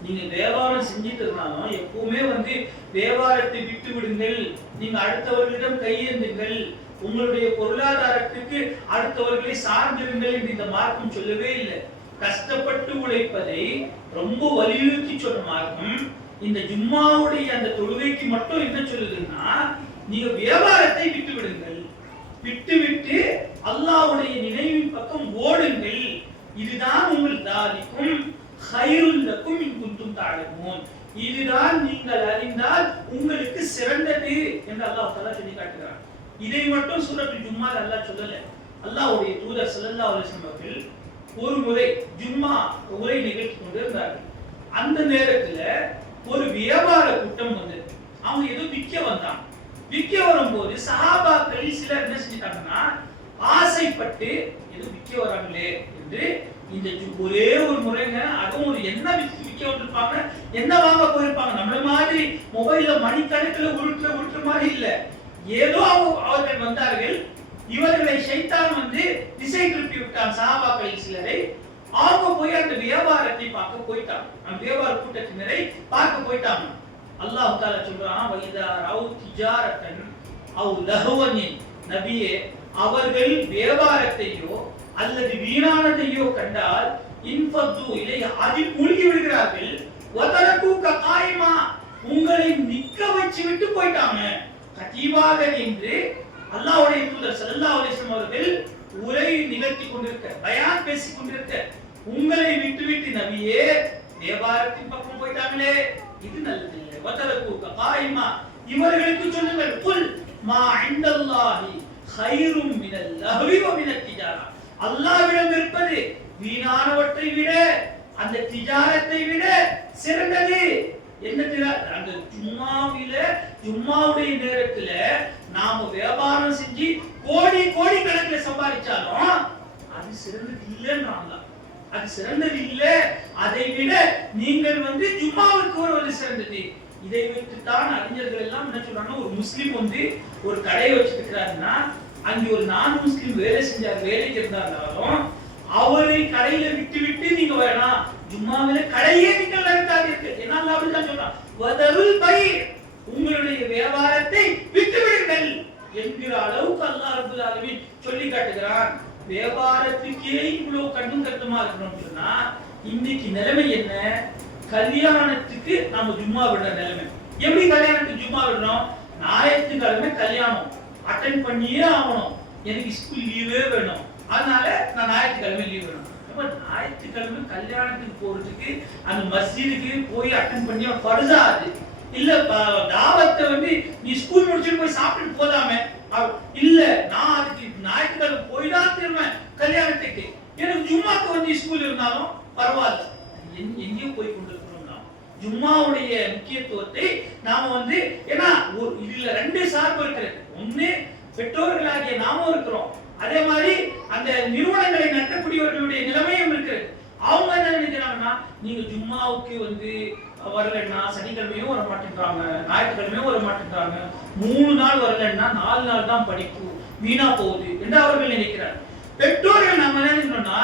நீங்க வியாபாரம் செஞ்சிட்டு இருந்தாலும் எப்பவுமே வியாபாரத்தை விட்டு விடுங்கள், நீங்க அடுத்தவர்களிடம் கையேந்துங்கள், உங்களுடைய பொருளாதாரத்துக்கு அடுத்தவர்களை சார்ந்திருங்கள் என்று இந்த மார்க்கம் சொல்லவே இல்லை. கஷ்டப்பட்டு உழைப்பதை ரொம்ப வலியுறுத்தி சொன்ன மார்க்கம் இந்த ஜும்மாவுடைய அந்த தொழுகைக்கு மட்டும் என்ன சொல்லுதுன்னா, நீங்க வியாபாரத்தை விட்டு விடுங்கள், விட்டு அல்லாஹ்வுடைய நினைவின் பக்கம் ஓடுங்கள். இதுதான் உங்கள் தாலிக்கும் கைருல் லக்கும் இன் குன்தும் தஅலமூன், இதுதான் நீங்கள் அறிந்தால் உங்களுக்கு சிறந்தது என்று அல்லாஹ் தஆலா சொல்லி காட்டுகிறார். இதை மட்டும் சூரத்துல் ஜும்மால அல்லாஹ் சொல்லல. அல்லாஹ்வுடைய தூதர் ஸல்லல்லாஹு அலைஹி வஸல்லம் அவர்கள் ஒரு முறை ஜும்மா உரை நிகழ்த்தி கொண்டிருந்தார்கள். அந்த நேரத்துல ஒரு வியாபார கூட்டம் அவங்க ஏதோ விற்க வரும்போது சஹாபாக்கள் சிலர் என்ன செஞ்சிட்டாங்கன்னா, ஆசைப்பட்டு ஏதோ விற்க வராங்களே என்று இந்த ஒரே ஒரு முறைங்க, அதுவும் ஒரு என்ன விற்க வந்திருப்பாங்க, என்ன வாங்க போயிருப்பாங்க. நம்மள மாதிரி மொபைல்ல மணிக்கணக்கில் உருட்டுற மாதிரி இல்ல. ஏதோ அவர்கள் வந்தார்கள். இவர்களை ஷைத்தான் திசை திருப்பி விட்டான். சஹாபாக்களில் சிலரை அவங்க போய் அந்த வியாபாரத்தை பார்க்க போயிட்டாங்க, அந்த வியாபார கூட்டத்தினரை பார்க்க போயிட்டாங்க. அல்லாஹ் தஆலா சொல்றான், வைதா ரவு திஜாரத்தன் அவ் லஹவன், நபியே அவர்கள் வியாபாரத்தையோ அல்லது வீணானதையோ கண்டால் இன்ஃபது இலை, அதில் மூழ்கி விடுகிறார்கள். வதரகுக காயிமா, உங்களை நிக்க வச்சு விட்டு போயிட்டாங்க. கதீபாக என்று அல்லாஹ்வுடைய தூதர் ஸல்லல்லாஹு அலைஹி வஸல்லம் அவர்கள் உரை நிகழ்த்தி கொண்டிருக்க, பயான் பேசிக் கொண்டிருக்க, உங்களை விட்டு நபியே வியாபாரத்தின் பக்கம் போயிட்டாங்களே, இது நல்லது இல்லை. வதரகுக காயிமா, இவர்களுக்கு சொல்லுங்கள், குல் மா இன்தல்லாஹி கைரும் மினல் லஹவி வ மினத் திஜாரா, அல்லாஹ்விடம் இருப்பது வீணானவற்றை விட அந்த திஜாரத்தை விட சிறந்தது. என்ன அந்த ஜும்மாவுடைய நேரத்துல நாம வியாபாரம் செஞ்சு கோடி கணக்கில் சம்பாதிச்சாலும் அது சிறந்தது இல்லைன்றாங்க. அது சிறந்தது இல்லை. அதை விட நீங்கள் ஜும்மாவுக்கு வருவது சிறந்தது. இதை வைத்துத்தான் அறிஞர்கள் எல்லாம் என்ன சொல்றாங்க, ஒரு முஸ்லிம் வந்து ஒரு கடையை வச்சிருக்கிறாருன்னா அங்கே ஒரு நான் முஸ்லிம் வேலை செஞ்சார், வேலைக்கு இருந்தாலும் அவரை கடையில விட்டு விட்டு நீங்க வேணாம், ஜும்மாவில கடையே நீங்கள் நடத்தாதீர்கள். ஏன்னா அல்லாஹ் அப்படிதான் சொல்றான், வதருல் பை, உங்களுடைய வியாபாரத்தை விட்டு விடுங்கள் என்கிற அளவுக்கு அல்லாஹ் ரப்பல் ஆலமீன் சொல்லி காட்டுகிறான். வியாபாரத்துக்கே இவ்வளவு கண்ணும் கருத்துமா இருக்கணும்னு சொன்னா இன்னைக்கு நிலைமை என்ன? கல்யாணத்துக்கு நம்ம ஜும்மா விடுற நிலைமை. எப்படி கல்யாணத்துக்கு ஜும்மா விடுறோம்? ஞாயிற்றுக்கிழமை கல்யாணம் அட்டென்ட் பண்ணியே ஆகணும், எனக்கு ஸ்கூல் லீவே வேணும், அதனால நான் ஞாயிற்றுக்கிழமை லீவ் வேணும். அப்ப ஞாயிற்றுக்கிழமை கல்யாணத்துக்கு போறதுக்கு அந்த மஸ்ஜிதுக்கு போய் அட்டென்ட் பண்ணி ஃபர்ஸா அது இல்ல. தாவத்தை வந்து நீ ஸ்கூல் முடிச்சுட்டு போய் சாப்பிட்டு போதாமே, இல்ல நான் அதுக்கு ஞாயிற்றுக்கிழமை போய் தான் திரும்பேன் கல்யாணத்துக்கு, எனக்கு ஜும்மாக்கு வந்து ஸ்கூல் இருந்தாலும் பரவாயில்ல. எங்கேயோ போய் கொண்டிருக்கிறோம். ஜும்மாவுடைய முக்கியத்துவத்தை நாம வந்து, ஏன்னா இதுல ரெண்டு சார்பு இருக்கிறது. ஒண்ணு பெற்றோர்களாகிய நாமும் இருக்கிறோம், அதே மாதிரி அந்த நிறுவனங்களை நடத்தக்கூடியவர்களுடைய நிலைமையும் இருக்கிறது. அவங்க என்ன நினைக்கிறாங்கன்னா, நீங்க ஜும்மாவுக்கு வந்து வரலன்னா சனிக்கிழமையும் வர மாட்டேங்கிறாங்க, ஞாயிற்றுக்கிழமையும் வர மாட்டேங்கிறாங்க, 3 நாள் வரலன்னா 4 நாள் தான் படிப்பு வீணா போகுது என்று அவர்கள் நினைக்கிறார். பெற்றோர்கள் நம்ம என்ன நினைக்கிறோம்னா,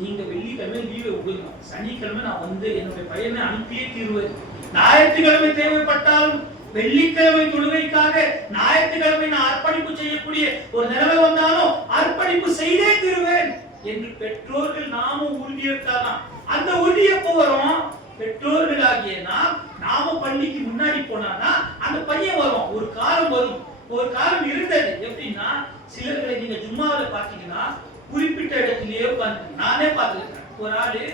நீங்க வெள்ளிக்கிழமை லீவை விடுங்க, சனிக்கிழமை நான் வந்து என்னுடைய பையனை அனுப்பியே தீர்வேன், ஞாயிற்றுக்கிழமை தேவைப்பட்டாலும் வெள்ளிக்கிழமை தொழுகைக்காக ஞாயிற்றுக்கிழமை நான் அர்ப்பணிப்பு செய்யக்கூடிய ஒரு நிலைமை வந்தாலும் அர்ப்பணிப்பு செய்தே தீருவேன் என்று பெற்றோர்கள் நாமும் உறுதியேற்றாதான். அந்த உறுதி எப்போ வரும்? பெற்றோர்களாகிய நாம பள்ளிக்கு முன்னாடி போனா அந்த பையன் வரும். ஒரு காலம் வரும், ஒரு காலம் இருந்தது. எப்படின்னா, சிலர்களை நீங்க ஜும்மாவில் பார்த்தீங்கன்னா குறிப்பிட்ட இடத்திலேயே உட்கார்ந்து, நானே பார்த்துருக்கேன். ஒரு ஆளு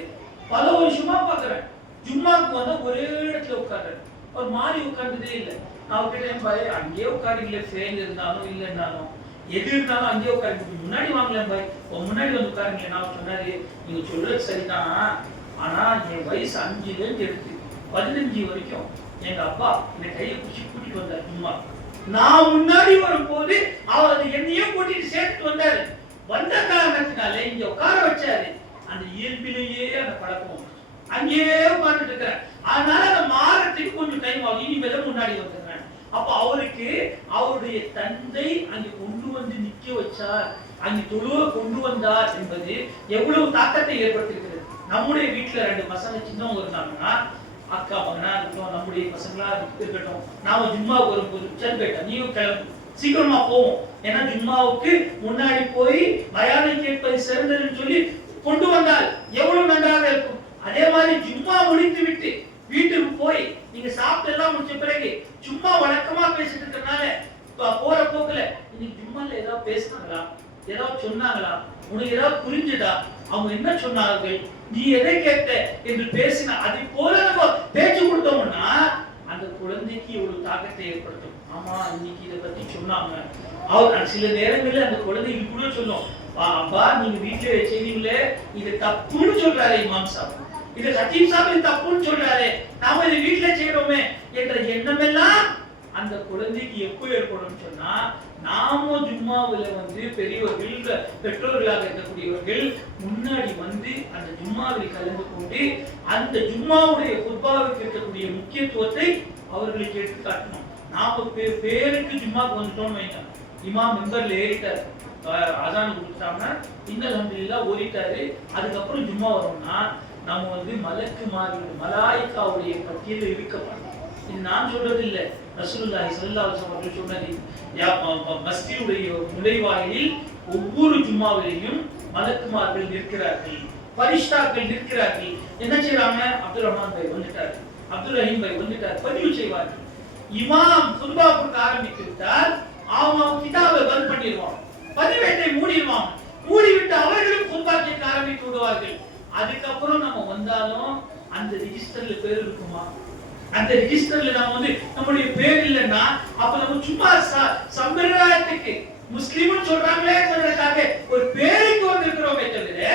பல வருஷமா பார்க்கிறேன், ஜும்மாவுக்கு வந்து ஒரே இடத்துல உட்கார்றாரு, ஒரு மாதிரி உட்கார்ந்ததே இல்லை. நான் அவர்கிட்ட பாய் அங்கேயே உட்காருங்களே, ஃபேன் இருந்தாலும் இல்லைன்னாலும் எது இருந்தாலும் அங்கேயே உட்காருங்க, முன்னாடி வாங்கலாம் பாய், முன்னாடி வந்து உட்காருங்களேன். நான் சொன்னாரு, நீங்க சொல்றது சரிதான், ஆனா என் வயசு 5லேருந்து எடுத்து 15 வரைக்கும் எங்க அப்பா என்னை கையை பிடிச்சி கூட்டிட்டு வந்தார் ஜும்மா. நான் முன்னாடி வரும்போது அவர் அதை என்னையும் கூட்டிட்டு சேர்த்துட்டு வந்தாரு. வந்த காரணத்தினால இங்க உட்கார வச்சாரு. அந்த இயல்பிலேயே அந்த பழக்கம் அங்கேயே உட்கார்ந்துட்டு இருக்கிறேன். அதனால அந்த மாறத்துக்கு கொஞ்சம் டைம் ஆகும், இனிமேல முன்னாடி வந்துடுறேன். அப்ப அவருக்கு அவருடைய தந்தை அங்க கொண்டு வந்து நிக்க வச்சார், அங்க தொழுவ கொண்டு வந்தார் என்பது எவ்வளவு தாக்கத்தை ஏற்படுத்தியிருக்கிறது. நம்முடைய வீட்டுல 2 பசங்க சின்னவங்க இருந்தாங்கன்னா, அக்கா மகனா இருக்கட்டும், நம்முடைய பசங்களா இருக்கட்டும், நாம ஜும்மாவுக்கு வரும்போது சரி பேட்டா நீயும் கிளம்பு, சீக்கிரமா போவோம், ஏன்னா ஜும்மாவுக்கு முன்னாடி போய் பயானை கேட்பது சிறந்ததுன்னு சொல்லி கொண்டு வந்தால் எவ்வளவு நன்றாக இருக்கும். அதே மாதிரி ஜும்மா முடித்து விட்டு வீட்டுக்கு போய் நீங்க சாப்பிட்டு எல்லாம் முடிச்ச பிறகு சும்மா வழக்கமா பேசிட்டு இருக்கறனால போற போக்குல இன்னைக்கு ஜும்மால ஏதாவது பேசினாங்களா, ஏதாவது சொன்னாங்களா, உனக்கு ஏதாவது புரிஞ்சுதா, அவங்க என்ன சொன்னார்கள், நீ எதை கேட்ட என்று பேசினா அதை போல நம்ம பேச்சு கொடுத்தோம்னா அந்த குழந்தைக்கு எவ்வளவு தாக்கத்தை ஏற்படுத்தும். ஆமா இன்னைக்கு இதை பத்தி சொன்னாங்க. அவர் சில நேரங்களில் அந்த குழந்தைக்கு கூட சொல்லும், அப்பா நீங்க வீட்டுல செய்தீங்களே இது தப்புன்னு சொல்றாரு இமாம் சாப், இது ஹதீப் சாப் இது தப்புன்னு சொல்றாரு, நாம இதை வீட்டுல செய்யறோமே என்ற எண்ணமெல்லாம் அந்த குழந்தைக்கு எப்போ ஏற்படும் சொன்னா, நாம ஜும்மாவுல வந்து பெரியவர்கள் பெற்றோர்களாக இருக்கக்கூடியவர்கள் முன்னாடி வந்து அந்த ஜும்மாவில் கலந்து கொண்டு அந்த ஜும்மாவுடைய குர்பாவுக்கு இருக்கக்கூடிய முக்கியத்துவத்தை அவர்களுக்கு எடுத்து காட்டணும். நாம பேருக்கு ஜும்மாக்கு வந்துட்டோம்னு வைங்க, இமாம் மெம்பர்ல ஏறிட்டாரு, அதான் கொடுத்தாங்க, இன்னல் அல்ஹம்துலில்லாஹ் ஓதிட்டாரு, அதுக்கப்புறம் ஜும்மா வரும்னா நம்ம வந்து மலக்குமார்கள் மலாயிகாவுடைய பட்டியலில் இருக்கப்படும். இது நான் சொல்றது இல்லை, ரசூலுல்லாஹி ஸல்லல்லாஹு அலைஹி வஸல்லம் அவர்கள் சொன்னது. மஸ்ஜிதுடைய நுழைவாயிலில் ஒவ்வொரு ஜும்மாவிலையும் மலக்குமார்கள் நிற்கிறார்கள், பரிஷ்டாக்கள் நிற்கிறார்கள். என்ன செய்றாங்க? அப்துல் ரஹ்மான் பாய் வந்துட்டார், அப்துல் ரஹீம் பாய் வந்துட்டார், பதிவு செய்வார்கள். இமாம் குத்பா கொடுக்க ஆரம்பித்து விட்டால் அவங்க கிதாபை பந்த் பண்ணிடுவாங்க, பதிவேட்டை மூடிடுவாங்க, மூடிவிட்டு அவர்களும் குத்பா கேட்க ஆரம்பித்து விடுவார்கள். அதுக்கப்புறம் நம்ம வந்தாலும் அந்த ரிஜிஸ்டர்ல பேர் இருக்குமா? அந்த ரிஜிஸ்டர்ல நாம வந்து நம்மளுடைய பேர் இல்லைன்னா அப்ப நம்ம சும்மா சம்பிரதாயத்துக்கு முஸ்லிம்னு சொல்றாங்களே சொல்றதுக்காக ஒரு பேருக்கு வந்திருக்கிறோமே தவிர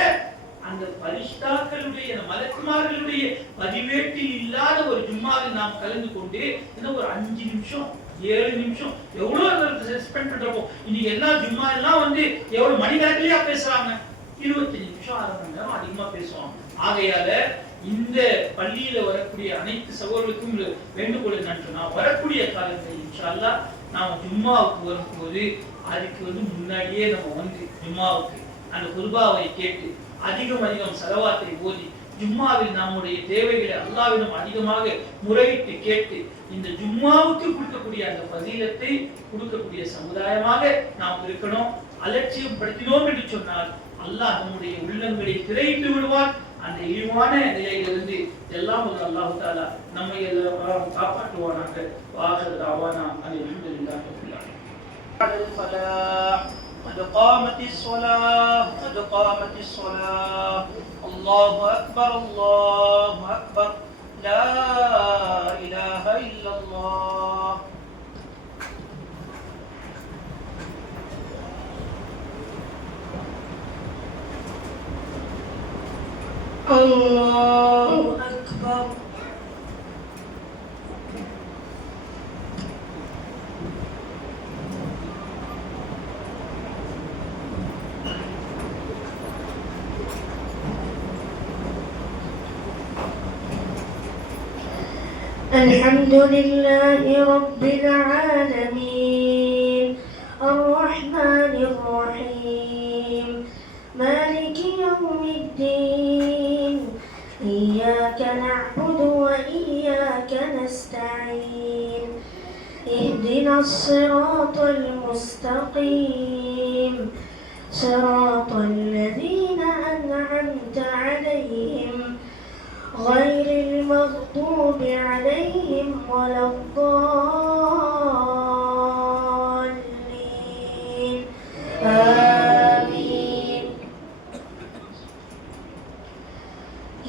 அந்த பரிஷ்டாக்களுடைய மலக்குமார்களுடைய பதிவேட்டில் இல்லாத ஒரு ஜும்மாவில் நாம் கலந்து கொண்டு இன்னும் ஒரு 5 நிமிஷம் 7 நிமிஷம் எவ்வளவு ஸ்பெண்ட் பண்றோம். இன்னைக்கு எல்லா ஜும்மா எல்லாம் வந்து எவ்வளவு மணிக்கணக்கிலேயே பேசுறாங்க, 25 நிமிஷம் 1/2 மணி நேரம் அதிகமா பேசுவாங்க. ஆகையால இந்த பள்ளியில வரக்கூடிய அனைத்து சகோதரர்களுக்கும் வேண்டுகோள் என்னன்னு சொன்னா, வரக்கூடிய காலங்களில் இன்ஷா அல்லாஹ் நாம ஜும்மாவுக்கு வரும்போது அதுக்கு முன்னாடியே நம்ம ஜும்மாவுக்கு அந்த குர்பாவை கேட்டு அதிகம் சலவாத்தை ஓதி ஜும்மாவில் நம்முடைய தேவைகளை அல்லாஹ்விடம் அதிகமாக முறையிட்டு கேட்டு இந்த ஜும்மாவுக்கு கொடுக்கக்கூடிய அந்த ஃபதீலத்தை கொடுக்கக்கூடிய சமுதாயமாக நாம் இருக்கணும். அலட்சியம் படுத்தினோம் என்று சொன்னால் அல்லாஹ் நம்முடைய உள்ளங்களை திரையிட்டு விடுவான். அந்த இழிவான நிலையிலிருந்து எல்லாம் அல்லாஹ் தஆலா நம்மை எல்லாம் காப்பாற்றுவானாக. வாஹிர் தஅவானா அல்ஹம்துலில்லாஹி ரப்பில் ஆலமீன். قد قامت الصلاة قد قامت الصلاة الله أكبر الله أكبر لا إله إلا الله. الله أكبر. الحمد لله رب العالمين الرحمن الرحيم مالك يوم الدين إياك نعبد وإياك نستعين اهدنا الصراط المستقيم صراط الذين أنعمت عليهم غير المغضوب عليهم ولا الضالين آمين.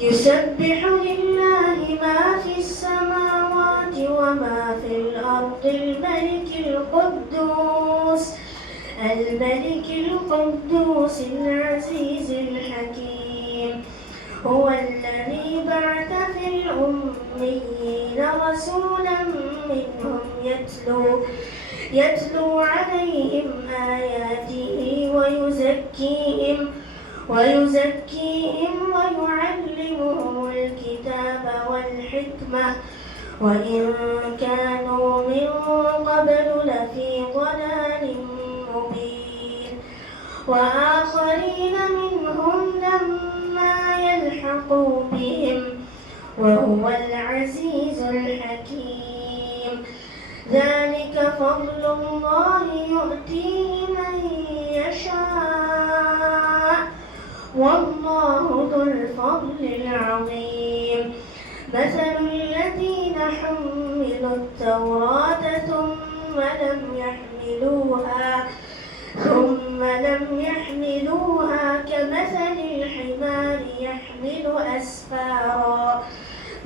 يسبح لله ما في السماوات وما في الأرض الملك القدوس العزيز الحكيم هو الذي بعث في الأميين رسولا منهم يتلو عليهم آياته ويزكيهم ويعلمهم الكتاب والحكمة وإن كانوا من قبل لفي ضلال مبين وآخرين منهم لما يلحقوا بهم وهو العزيز الحكيم. ذلك فضل الله يؤتيه من يشاء والله ذو الفضل العظيم. مثل الذين حملوا التوراة ثم لم يحملوها كمثل الحمار يحمل أسفارا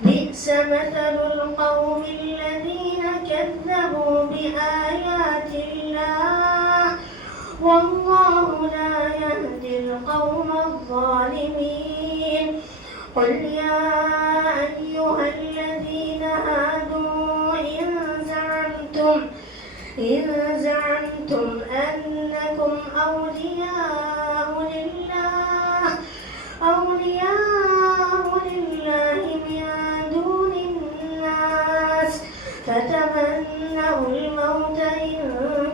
بئس مثل القوم الذين كذبوا بآيات الله والله لا يهدي القوم الظالمين. قل يا أيها الذين هادوا إن زعمتم أنكم أولياء لله من دون الناس فتمنوا الموت إن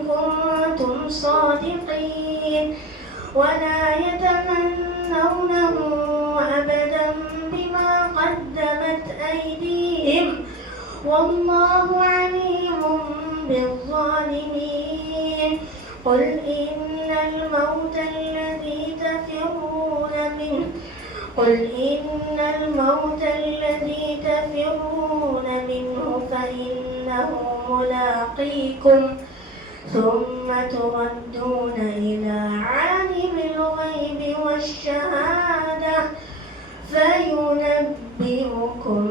كنتم صادقين ولا يتمنونه أبدا بما قدمت أيديهم والله عليم بالظالمين. قل إن الموت الذي تفرون منه فإنه ملاقيكم ثم تردون إلى عالم الغيب والشهادة فينبئكم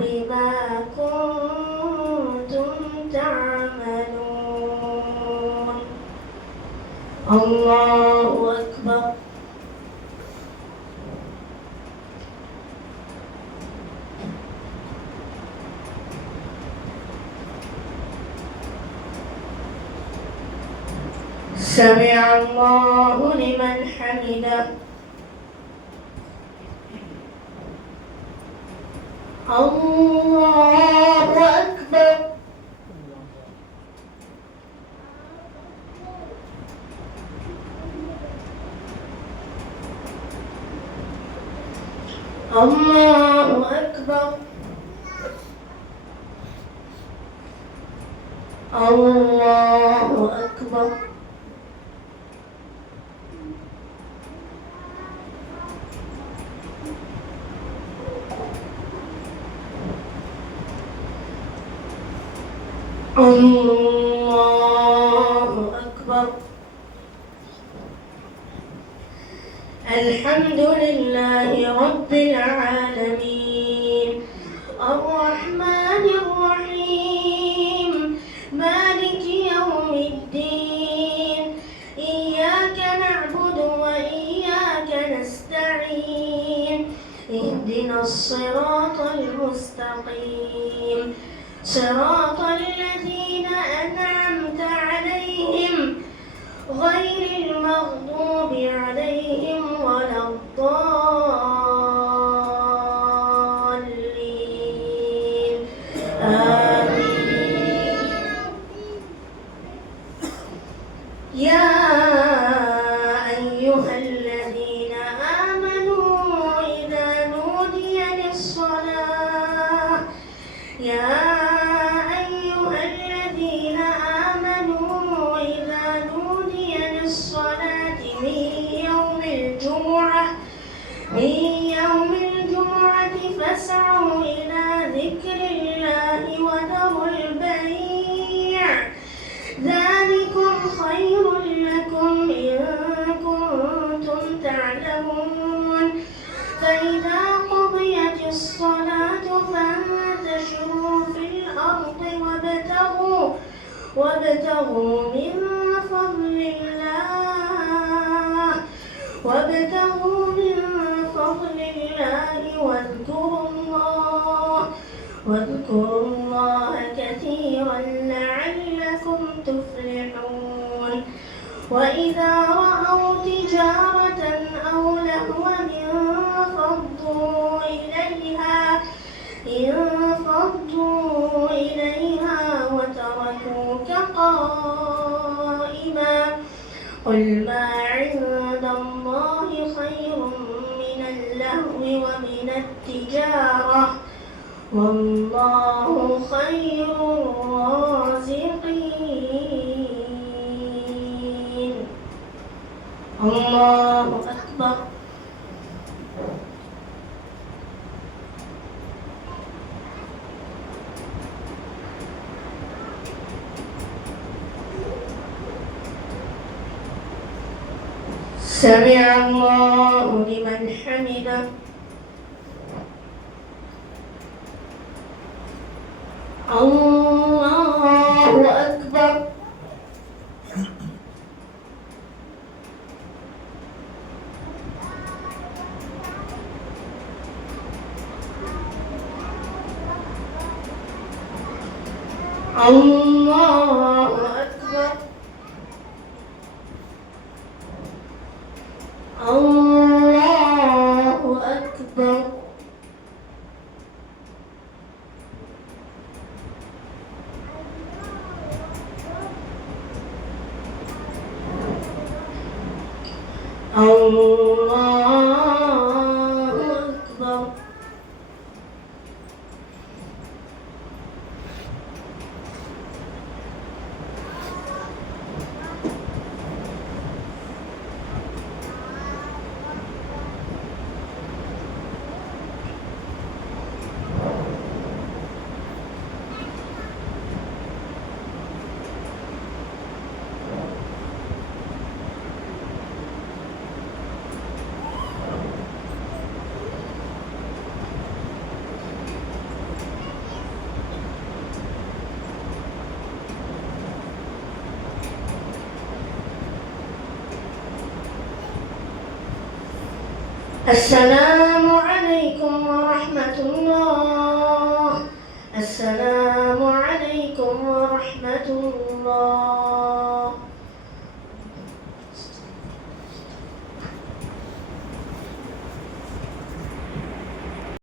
بما كنتم تعملون. الله أكبر. سمع الله لمن حمده. الله أكبر. الله أكبر. الله أكبر. الله أكبر. الحمد لله رب العالمين الرحمن الرحيم مالك يوم الدين إياك نعبد وإياك نستعين اهدنا الصراط المستقيم صراط الذين أنعمت عليهم غير المغضوب عليهم ولا الضالين آمين. يا أيها الذين آمنوا إذا نودي للصلاة من يوم الجمعة فاسعوا إلى ذكر الله وذروا البيع ذلكم خير لكم إن كنتم تعلمون فإذا قضيت الصلاة فانتشروا في الأرض وابتغوا من فضل الله واذكروا الله كثيرا لعلكم تفلحون وإذا رأوا تجارة أو لهوا انفضوا إليها وتركوك قائما قل ما عند الله خير من اللهو ومن التجارة والله خير الرازقين. الله أكبر. سمع الله لمن حمده. الله أكبر. الله أكبر. الله أكبر. الله أكبر. السلام عليكم ورحمة الله. السلام عليكم ورحمة الله.